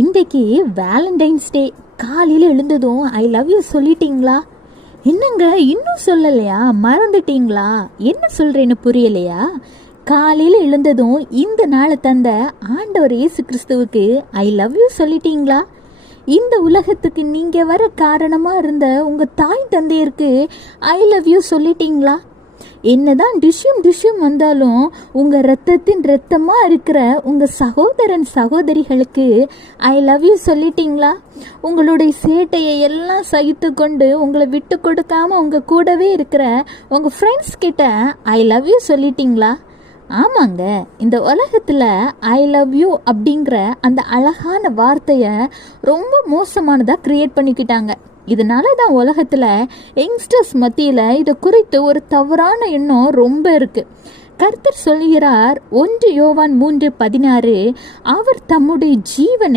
இன்றைக்கு வேலண்டைன்ஸ் டே. காலையில் எழுந்ததும் ஐ லவ் யூ சொல்லிட்டீங்களா? என்னங்க இன்னும் சொல்லலையா? மறந்துட்டீங்களா? என்ன சொல்கிறேன்னு புரியலையா? காலையில் எழுந்ததும் இந்த நாளை தந்த ஆண்டவர் இயேசு கிறிஸ்துவுக்கு ஐ லவ் யூ சொல்லிட்டீங்களா? இந்த உலகத்துக்கு நீங்கள் வர காரணமாக இருந்த உங்கள் தாய் தந்தையருக்கு ஐ லவ் யூ சொல்லிட்டீங்களா? என்னதான் டிஷ்யூம் வந்தாலும் உங்கள் ரத்தத்தின் ரத்தமாக இருக்கிற உங்கள் சகோதரன் சகோதரிகளுக்கு ஐ லவ் யூ சொல்லிட்டீங்களா? உங்களுடைய சேட்டையை எல்லாம் சகித்து கொண்டு உங்களை விட்டு கொடுக்காம உங்கள் கூடவே இருக்கிற உங்கள் ஃப்ரெண்ட்ஸ் கிட்ட ஐ லவ் யூ சொல்லிட்டீங்களா? ஆமாங்க, இந்த உலகத்தில் ஐ லவ் யூ அப்படிங்கிற அந்த அழகான வார்த்தையை ரொம்ப மோசமானதாக க்ரியேட் பண்ணிக்கிட்டாங்க. இதனால தான் உலகத்தில் யங்ஸ்டர்ஸ் மத்தியில் இதை குறித்து ஒரு தவறான எண்ணம் ரொம்ப இருக்குது. கர்த்தர் சொல்கிறார் 1 யோவான் 3:16, அவர் தம்முடைய ஜீவனை